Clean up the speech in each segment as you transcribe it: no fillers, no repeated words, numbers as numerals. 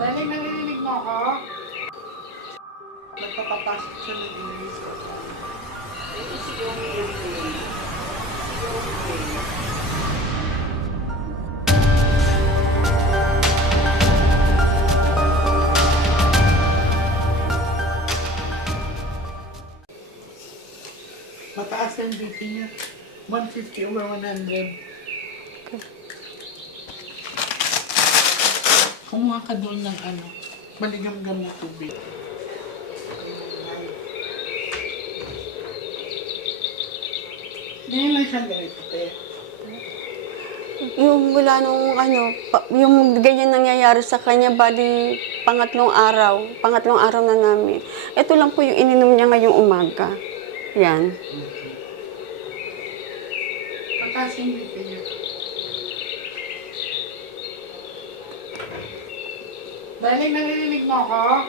Dahil naririnig mo ako, nagpapapasok siya ng English ko. Mataas yung BP niya. 150/100. Kumuha ka doon ng maligam-gam na tubig. Ngayon lang siya ganito, te. Yung mula nung yung ganyan nangyayari sa kanya, bali pangatlong araw na namin. Ito lang po yung ininom niya ngayong umaga. Yan. Mataas yung BP niya. Darling, naririnig mo ako?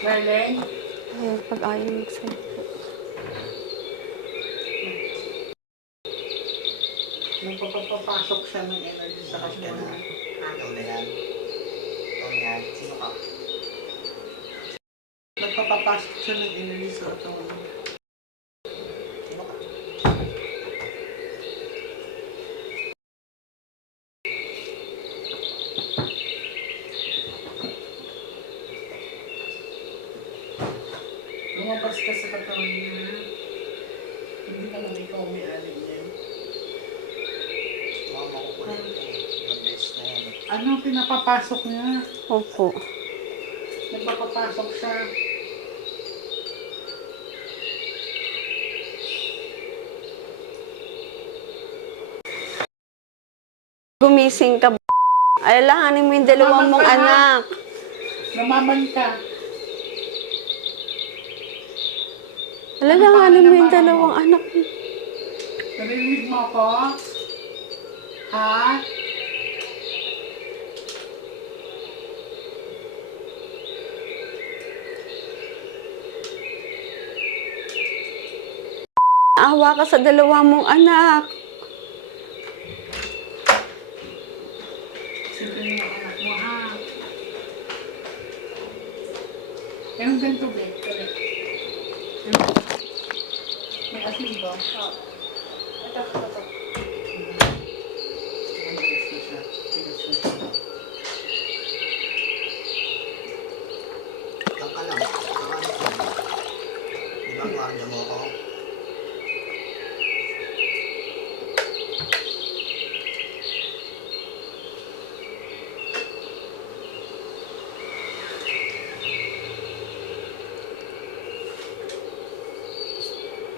Darling? Ay, pag ayaw magsalita. Nagpapapasok siya ng energy sa katawan. Ikaw na yan. Ikaw na yan. Sino ka? Nagpapapasok siya ng energy sa katawan. Sino ka? Lumabas ka sa katawan niya. Hindi naman ikaw may-ari niyan. Mga makukulit ka eh. Yung best na yan. Ano pinapapasok niya? Opo. Nagpapapasok siya. Gumising ka, alalahanin mo yung dalawang mong anak. Namaman ka. Alalahanin mo yung dalawang anak mo. Narinig mo ako? Ha? Awa ka sa dalawang mong anak. Sige mo yung anak mo, ha? Yung ganito, Bek. May asin ba? Oo. Ito. Tigas na siya. Ikaw ka lang. Ikaw ka lang. Di ba gwardiya mo ako?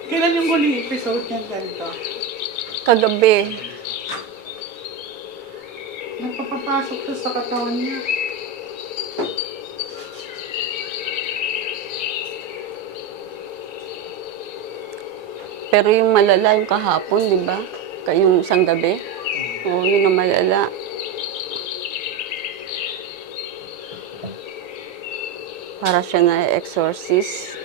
Kailan yung huling episode niyan ganito? Kagabi. Nagpapapasok siya sa katawan niya. Pero yung malala, yung kahapon, di ba? Yung isang gabi. Oo, yun ang malala. Para siya na-exorcist.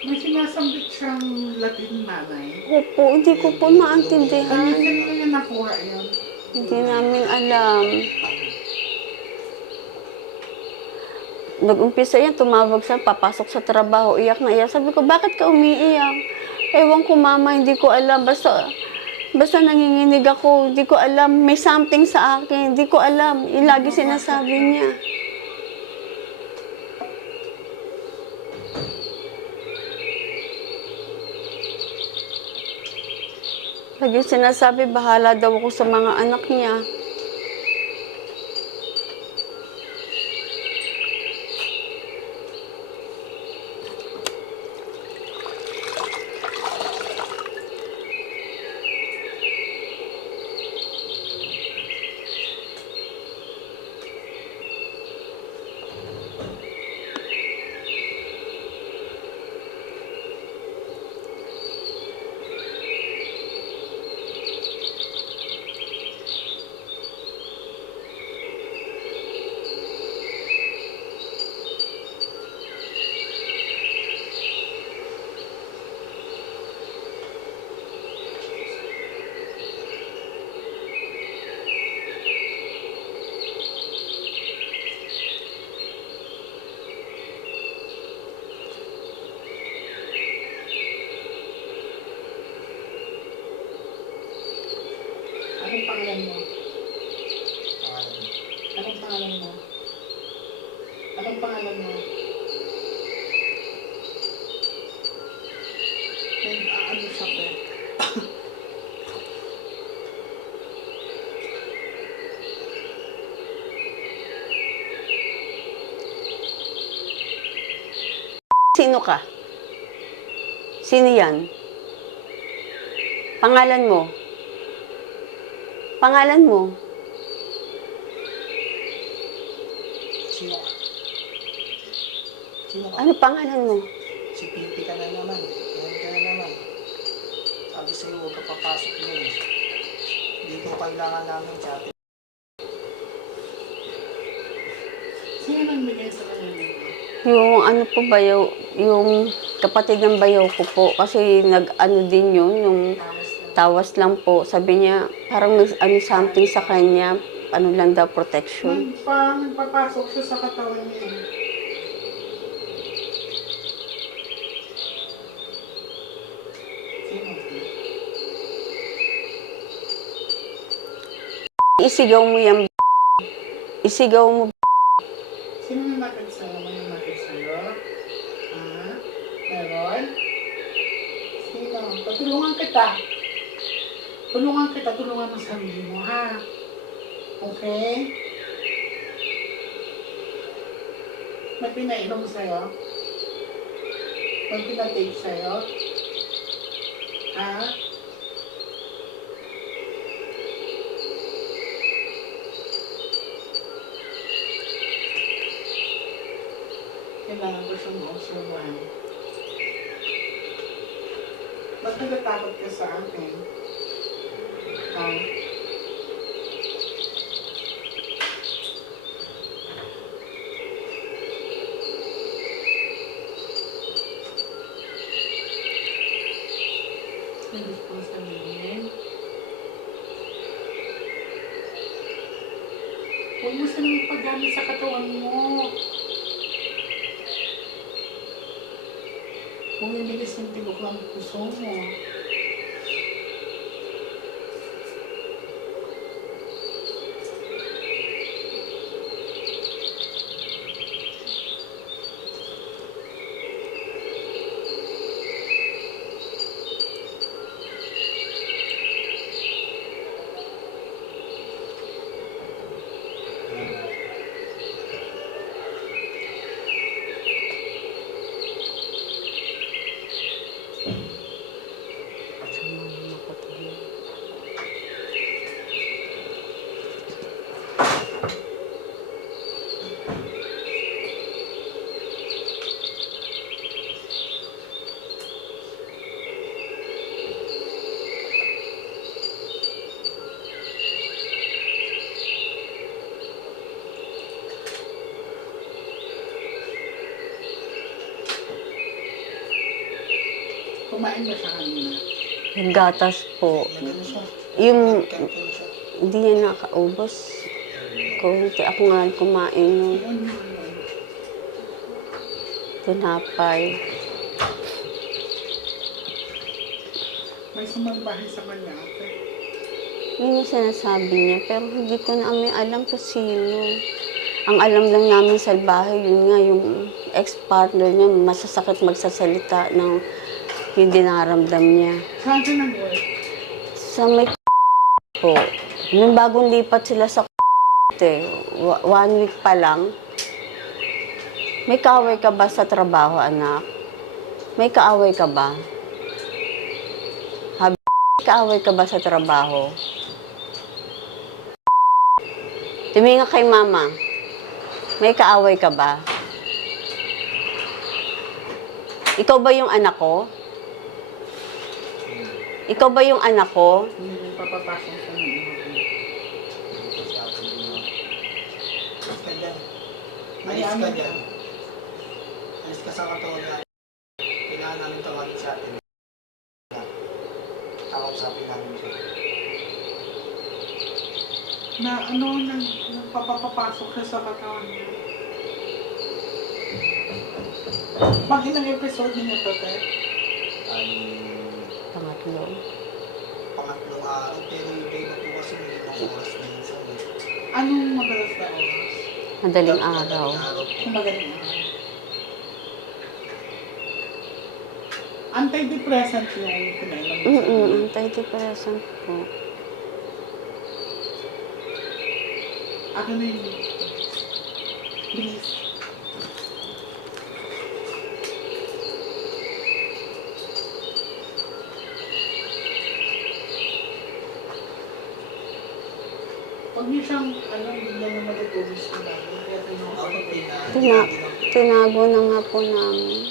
May sinasambit siyang Latin nanay. Opo, hindi ko po maintindihan. Kanina niya nakuha yun. Hindi namin alam. Nag-umpisa yan, tumawag siya, papasok sa trabaho, iyak na iyak. Sabi ko, bakit ka umiiyak? Ewan ko, mama, hindi ko alam. Basta nanginginig ako, hindi ko alam. May something sa akin, hindi ko alam. Yung lagi sinasabi niya. Lagi sinasabi, bahala daw ako sa mga anak niya. sakit. Sino ka? Sino yan? Pangalan mo? Pangalan mo? Sino ka? Sino ka? Ano pangalan mo? Si Pipi ka na naman. Ayan ka na naman. Sabi sa'yo, huwag ka papasok doon. Hindi ko kailangan namin sa atin. Sino nagbigay sa kanya? Yung ano po bayo, yung kapatid ng bayo ko po, kasi nag-ano din yun, yung tawas lang po. Sabi niya, parang may ano, something sa kanya, ano lang daw, protection. Nagpapasok siya sa katawan niya. Sino? Isigaw mo yan, isigaw mo. Sino may matag sa'yo? May matag sa'yo? Ha? Meron? Sino? Tutulungan kita. Tulungan mo sarili mo, ha? Okay? May pinainom sa'yo? May pinatake sa'yo? Ha? Kailangan ko siyang maobserbahan. Ba't natatakot ka sa akin? Ha? Ano ko sabihin? Huwag mo silang paggamit sa katawan mo. Bumibilis yung tibok ng puso mo. Kumain ba siya kanina? Yung gatas po. Nagano siya? Yung, Nagkanto na siya. hindi niya nakaubos. Kunti ako nga kumain ng tinapay. May sumalbahe sa kanya, ate. Yun yung sinasabi niya, pero hindi ko namin alam kung sino. Ang alam lang namin salbahe, yun nga, yung ex-partner niya, masasakit magsasalita ng hindi naramdam niya. Saan ka nag-work? Sa may po, nung bagong lipat sila sa one week pa lang, may kaaway ka ba sa trabaho, anak? May kaaway ka ba? May kaaway ka ba sa trabaho? Tumingin ka kay mama. May kaaway ka ba? Ikaw ba yung anak ko? Ikaw ba yung anak ko? Hindi papapasok sa mga. Dito sa atin din, no? Alis ka dyan. May Alis ano ka dyan. Alis ka sa katawan natin. Kailangan namin tawagin sa atin. Kakausapin namin siya. Na ano, nagpapapasok siya sa katawan niya. Pag ilang episode niya to, te? Pangatlo. Pangatlong araw, pero yung day na po kasi may ibang oras na minsan. Anong madalas na oras? Madaling araw. Kung magaling araw. Antidepressant yung pinainom mo sa amin. Antidepressant po. Ako na yun. Bilis. Pag niyo siyang, bigla na matutulog sa namin. Kaya tinawag Ako ko. Tinago na nga po namin.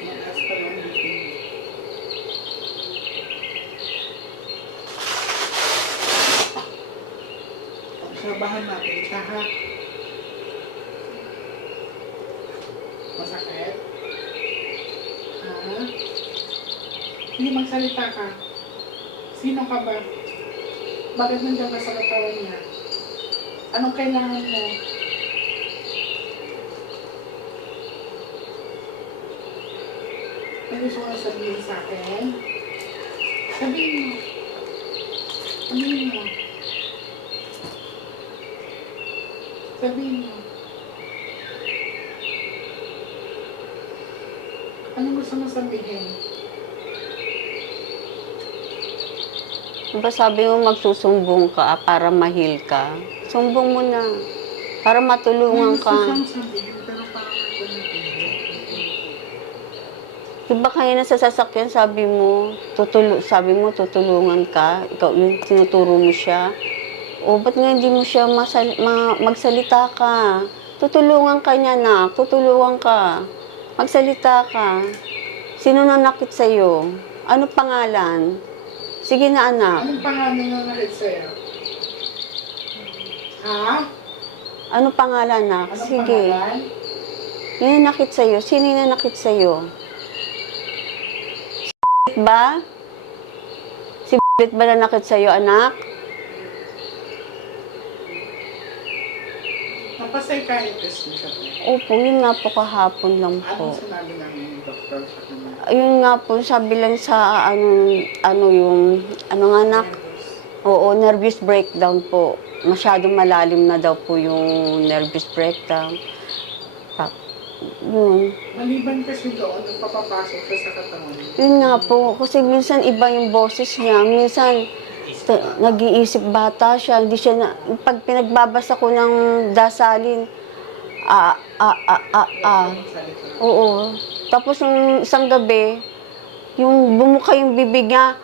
Mataas pa lang dito. Obserbahan natin siya, ha? Masakit? Ha? Sige, magsalita ka. Sino ka ba? Bakit nandiyan ka sa katawan niya? Anong kailangan mo? Ano gusto mo sabihin sa akin? Sabihin mo. Sabihin mo. Sabihin mo. Anong gusto mo sabihin? Diba sabi mo magsusumbong ka para mahil ka? Sumbong mo na. Para matulungan May gusto ka. siyang sabihin, pero parang ako natin. Diba kaya na sa sasakyan sabi mo tutulungan ka? Ikaw yung tinuturo mo siya. O ba't nga hindi mo siya magsalita ka? Tutulungan ka niya, nak. Tutulungan ka. Magsalita ka. Sino nanakit sa'yo? Ano pangalan? Sige na, anak. Anong pangalan na nakit sa'yo? Ha? Ano pangalan, nak? Anong Sige. pangalan? Yung nanakit sa'yo? Sino yung nanakit sa'yo? Si ba? Si ba nanakit sa'yo, anak? Napasaykaitist mo siya. Opo, yun nga po kahapon lang po. Anong sinabi ng doktor sa kanya? Ayun nga po, sabi lang sa ano nga anak? Oo, nervous breakdown po. Masyadong malalim na daw po yung nervous breakdown. Yun. Maliban kasi doon, nagpapapasok siya sa katawan. Yun nga po, kasi minsan iba yung boses niya. Minsan, nag-iisip bata siya. Hindi siya na, pag pinagbabasa ko ng dasalin, Salita. Oo. Tapos yung isang gabi, yung bumuka yung bibig niya,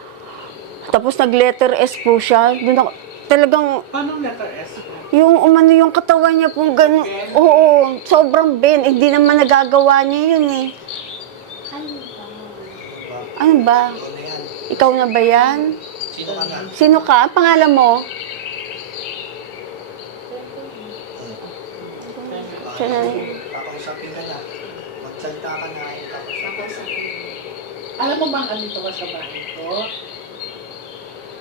tapos nag-letter S po siya. Doon ako, talagang, Paano letter S po? Yung umano yung katawan niya po gano'n. Oo, sobrang ben. Hindi naman nagagawa niya yun eh. Ano ba? Ikaw na yan. Ikaw na ba yan? Sino ka na? Sino ka? Ang pangalan mo? Siya na. Kakausapin ka na. Magsalita ka na. Kakausapin. Alam mo bang andito ka sa bahay ko?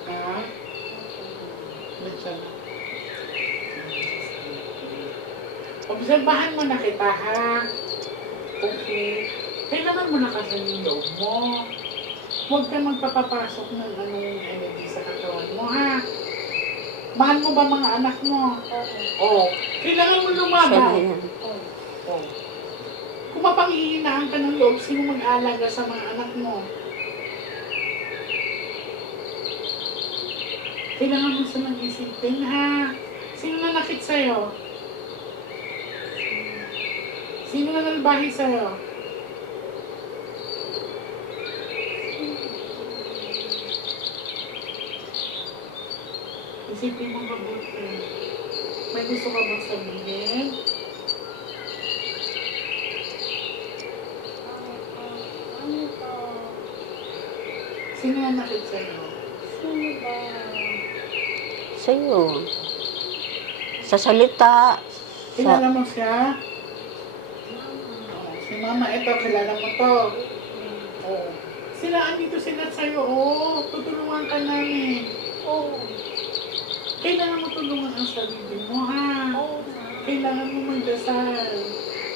Ha? Diyan. Obserbahan mo na kita, ha? Okay. Kailangan mo na kasi yung loob mo. Huwag ka magpapapasok ng anong energy sa katawan mo, ha? Mahal mo ba mga anak mo? Oo. Kailangan mo Siya na lumaban. yan. Oo. Kung mapanghihinaan ka ng loob, sino mag-aalaga sa mga anak mo? Kailangan mo silang isipin, ha? Sino nanakit sa'yo? Sino nanalbahi sa'yo? Isipin mo mabuti. May gusto ka bang sabihin? Ano ba? Sino nanakit sa'yo? Sino ba? Sa'yo. Sa salita. Kilala mo siya? Oo, si Mama, ito, kilala mo to. Oo. Sila, andito sila sa'yo, oh. Tutulungan ka namin. Oo. Kailangan mo tulungan ang sarili mo, ha? Oo. Kailangan mo magdasal.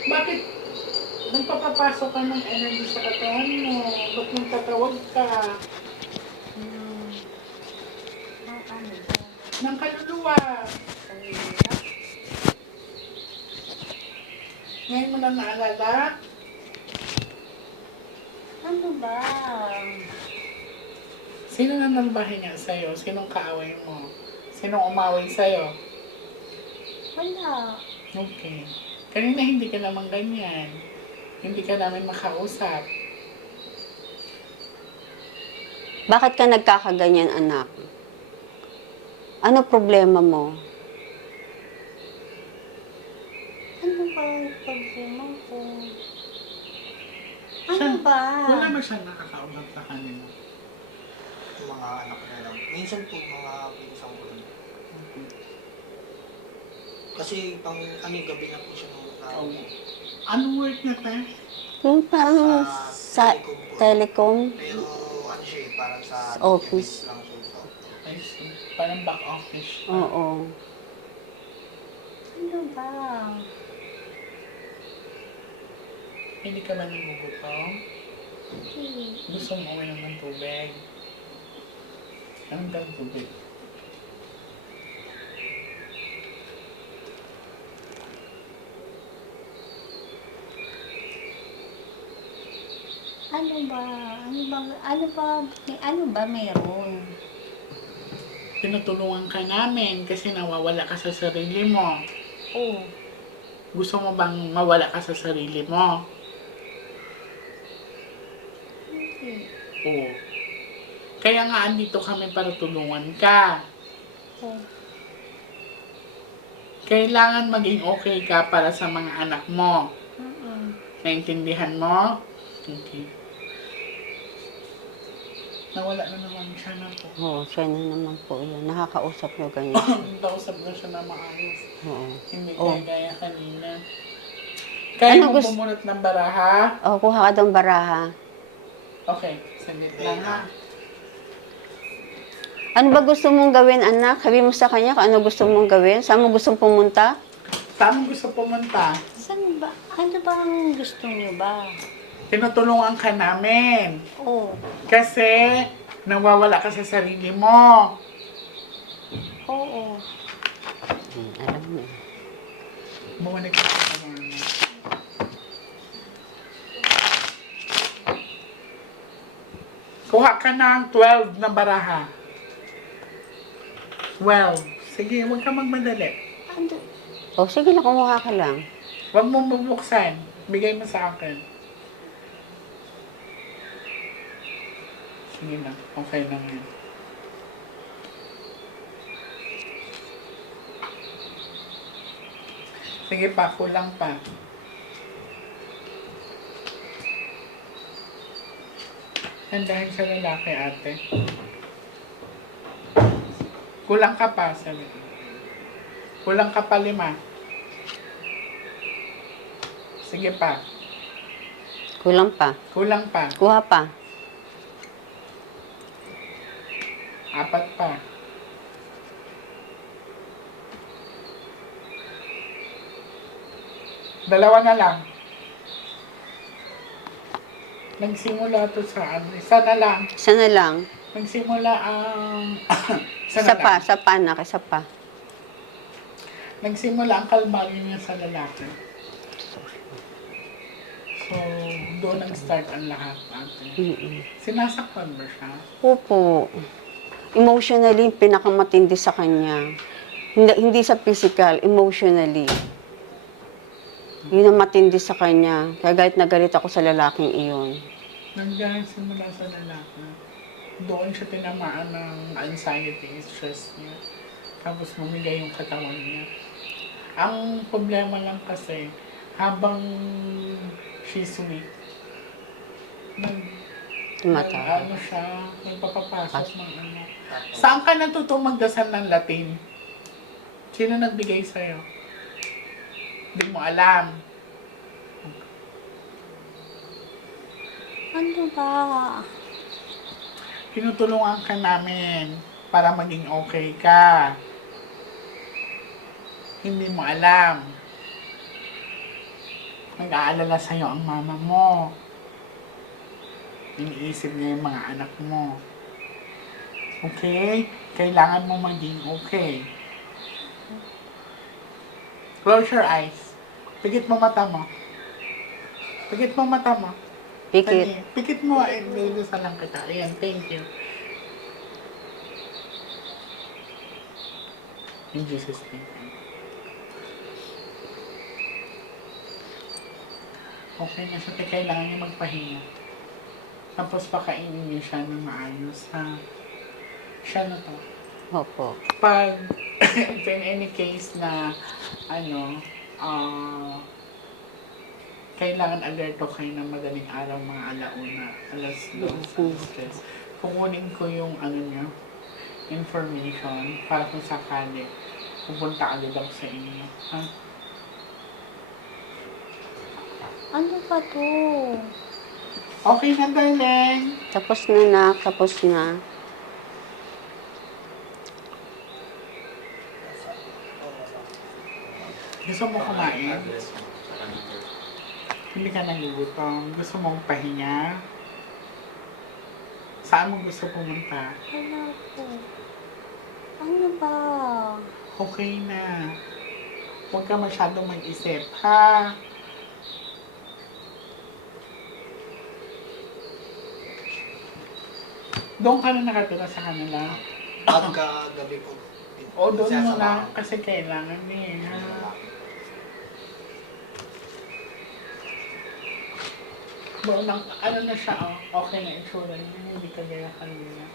Bakit nagpapapasok ka ng energy sa katawan mo? Ba't nagtatawag ka? Ano ba? Ng kaluluwa. Ngayon mo na naalala? Ano ba? Sino na nalbahin niya sa'yo? Sinong kaaway mo? Sinong umaway sa'yo? Wala. Okay. Kanina hindi ka naman ganyan. Hindi ka namin makausap. Bakit ka nagkakaganyan, anak? Ano problema mo? Ano ba ang problema ko? Ano ba? Wala ba siyang nakakausap sa kanila? Yung mga anak na lang. Minsan po, mga pinisang ko rin. Kasi pang gabi na po siya nung Oh. Anong work niya, te? Yung parang sa telecom. Pero ano siya eh, parang sa Office. lang siya. So, I see. Parang back office. Oo. Ano ba? Hindi ka ba nagugutom? Hindi. Gusto mo uminom ng tubig? Anong bang tubig? Ano ba? Ano ba meron? Tinutulungan ka namin kasi nawawala ka sa sarili mo. Oo. Gusto mo bang mawala ka sa sarili mo? Hindi. Oo. Kaya nga andito kami para tulungan ka. Oo. Kailangan maging okay ka para sa mga anak mo. Naintindihan mo? Okay. Nawala na naman siya na po. Oo, siya na naman po yan. Nakakausap nyo ganyan. Tausap na siya na maayos. Oo. Hindi Oh. gaya kanina. Kaya Ano mo gusto- bumunot ng baraha? Oo, kuha ka ng baraha. Okay, saglit lang ha. Ano ba gusto mong gawin, anak? Sabi mo sa kanya kung ano gusto mong gawin. Saan mo gustong pumunta? Saan mo gusto pumunta? Saan ba? Ano ba ang gusto niyo ba? Tinutulungan ka namin. Oo. Kasi nawawala ka sa sarili mo. Oo. Alam mo. Bumalik ka sa mga Kuha ka ng 12 na baraha. 12. Sige, huwag ka magmadali. Ano? O, sige lang, kumuha ka lang. Huwag mong bubuksan. Bigay mo sa akin. Sige lang. Okay lang yun. Sige pa, kulang pa. Yan dahil sa lalaki, ate. Kulang ka pa, sabi ko. Kulang ka pa 5. Sige pa. Kulang pa. Kulang pa. Kuha pa. 4 pa. Dalawa na lang. Nagsimula to sa ano. Isa na lang. Isa na lang. Nagsimula ang... Isa pa. Isa pa, anak. Isa pa. Nagsimula ang kalbaryo niya sa lalaki. So, doon nag-start ang lahat natin. Mm-mm. Sinasaktan ba siya? Opo. Emotionally, pinakamatindi sa kanya. Hindi sa physical, emotionally. Yun ang matindi sa kanya. Kaya galit na galit ako sa lalaking iyon. Nandiyan simula sa lalaki. Doon siya tinamaan ng anxiety, stress niya. Tapos bumigay yung katawan niya. Ang problema lang kasi, habang she's weak, Tumatawa. ano siya, nagpapapasok ng ano. Saan ka natutong magdasal ng Latin? Sino nagbigay sa'yo? Hindi mo alam. Ano ba? Tinutulungan ka namin para maging okay ka. Hindi mo alam. Nag-aalala sa'yo ang mama mo. Iniisip niya yung mga anak mo. Okay? Kailangan mo maging okay. Close your eyes. Pikit mo mata mo. Pikit mo mata mo. Pikit. Sige, pikit mo. Nilulusan lang kita. Ayan, thank you. In Jesus' name. Okay na siya. Kailangan niya magpahinga. Tapos pakainin niyo siya ng maayos, ha? Siya na to. Opo. Pag, in any case na, kailangan alerto kayo ng madaling araw, mga alauna, alas 2, alas 3. Kukunin ko yung, niyo, information para kung sakali, pupunta agad ako sa inyo, ha? Ano ba to? Okay na, darling. Tapos na, nak. Tapos na. Gusto mo kumain? Hindi ka nagugutom. Gusto mong pahinga? Saan mo gusto pumunta? Wala po. Ano ba? Okay na. Huwag ka masyadong mag-isip, ha? Doon ka na nakatira sa kanila. Pagkagabi po. O doon Siya mo sa na bahay. kasi kailangan eh, ha? Doon ang, na siya, okay na itsura niya, hindi ka gaya kanina.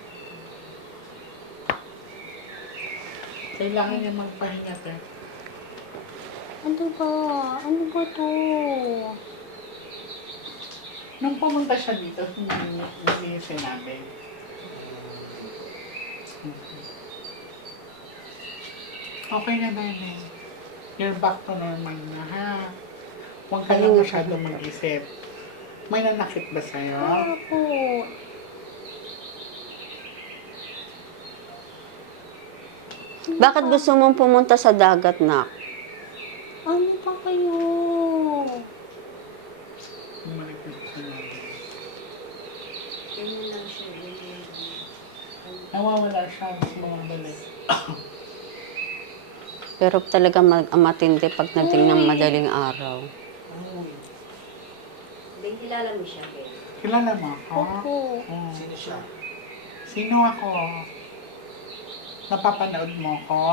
Kailangan niya magpahinga, te. Ano ba? Ano ba to? Nung pumunta siya dito, hindi niya sinabi. Okay na, darling. You're back to normal na, ha? Huwag ka lang masyadong mag-isip. May nanakit ba sa'yo? Wala po. Bakit gusto mong pumunta sa dagat, nak? Ano ba kayo? Bumalik na siya natin. Ganyan lang siya. Ganyan. Nawawala siya, gusto mo balik. Pero talaga matindi pagdating ng madaling araw. Hindi, kilala mo siya, Ben. Kilala mo ako? Opo. Oh. Sino siya? Sino ako? Napapanood mo ko?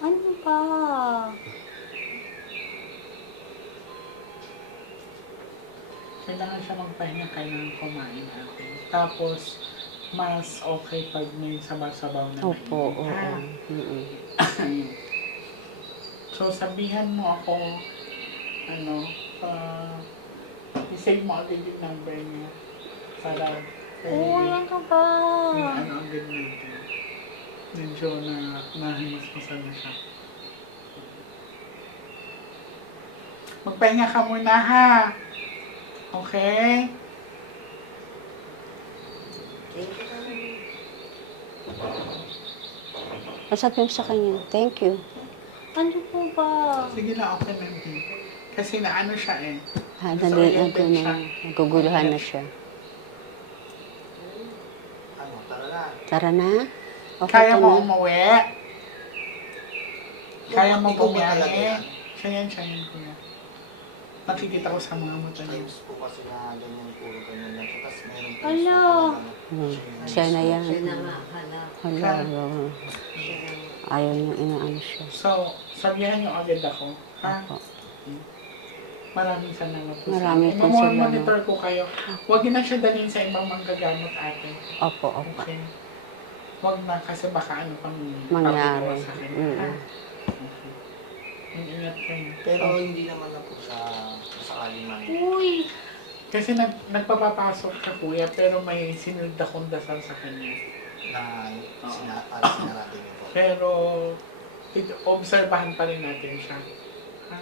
Ano ba? Kailangan siya magpahinga, kailangan kumain natin. Tapos, mas okay pag may sabaw-sabaw na Opo, oo. mainit, ha? Mm-mm. So, sabihan mo ako, i-save mo agad yung number niya para Ano ba? agad natin. Medyo nahimasmasan na siya. Magpahinga ka muna ha. Okay? Masabi mo sa kanya, thank you. Ano po ba? Sige na, okay na. Kasi naano siya eh. Disoriented na, naguguluhan na siya. Ano, tara na. Tara na. Okay Kaya ka mo na. umuwi? Kaya mo Ikaw ba talaga bumiyahe? yan? Siya yan, kuya. Nakikita ko sa mga mata niya. Times po kasi na ganyan, puro ganyan lang. Tapos meron po Hala. sa Siya na yan. Siya na nga, hala. Hala, ayaw niya, inaano siya. So, sabihan niyo agad ako. Ha? Opo. Maraming salamat po. Maraming sa po inyo. salamat. Monitor ko kayo. Huwag niyo na siya dalhin sa ibang manggagamot ate. Opo, opo. Okay. Huwag na kasi baka ano pang Mangyari. papagawa sa akin. Ha? Okay. Ingat kayo. Pero hindi naman na po sa sakali man. Uy! Kasi nagpapapasok ka kuya, pero may sinunod akong dasal sa kanya. Na sinarating niyo po. Pero, obserbahan pa rin natin siya. Ha?